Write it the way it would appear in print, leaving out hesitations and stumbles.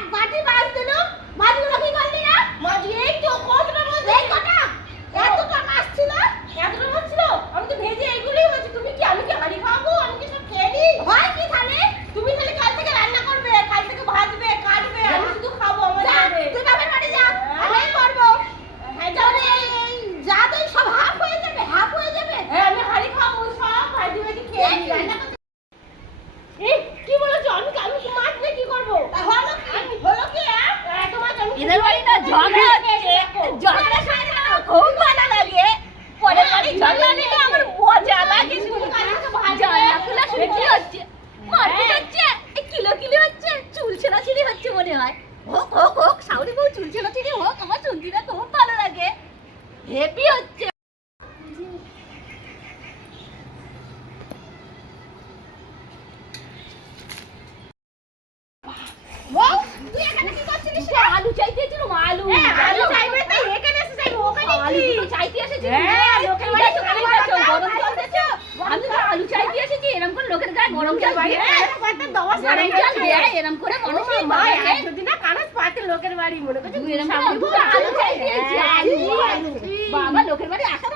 এক বাটি মাছ দিল, মাছগুলো কি করলি না? মাছ এই তো কতটা মাছ এই কটা? এতটা মাছ ছিল? এতটা মাছ ছিল? আমি তো ভেজে এইগুলোই হয়েছে। তুমি কি আমি কি হাড়ি খাবো? আমি কি সব খেয়ে নিই? হয় কি তাহলে? তুমি খালি কাল থেকে রান্না করবে, কাল থেকে ভাজবে, কাটবে, আমি শুধু খাবো আমার যা, ঘরে। তুই বাপের বাড়ি যা, আমি করবো। হ্যাঁ যাও রে। যা তুই সব হাফ হয়ে যাবে, হাফ হয়ে যাবে। হ্যাঁ আমি হাড়ি খাবো, সব ভাজি ভাজি খেয়ে নিই। রান্না করতে এই কি বলেছো? আমি কি মাছ দিয়ে কি করবো? হলো কি? হলো কি এত মাছ আমি এদের বাড়ি না ঝগড়া হচ্ছে, ঝগড়া শুনে না খুব ভালো লাগে। পরে বাড়ি ঝগড়া নিয়ে আমার মজা লাগে শুনে। জানলা খোলা শুনে কি হচ্ছে? মারপিট হচ্ছে, এই কিলো কিলো হচ্ছে, চুল ছেঁড়াছিঁড়ি হচ্ছে মনে হয়। হোক হোক হোক, শাশুড়ি বউ চুল ছেঁড়াছিঁড়ি হোক, আমার শুনতে না খুব ভালো লাগে। হেপি হচ্ছে। বউ, তুই এখানে কি করছিলিস রে? আলু চাইতে এসেছিলাম, আলু। আলু চাইবে তো এখানে এসে চাইবে ওখানে আলু কি? দুটো চাইতে এসেছি। হ্যাঁ, লোকের বাড়ি ঠিক আছে, গরম জল গরম জল দিয়েছো? আমি তো আলু চাইতে এসেছি, এরকম করে লোকের গায়ে গরম জল বাড়ি দেয়। একটা দশ গরম জল দেয়, এরকম করে মানুষ মা যদি না কানাস পাতে লোকের বাড়ি মনে করছে এরকম করে আলু চাইতে এসেছি, আলু। বাবা লোকের বাড়ি আসার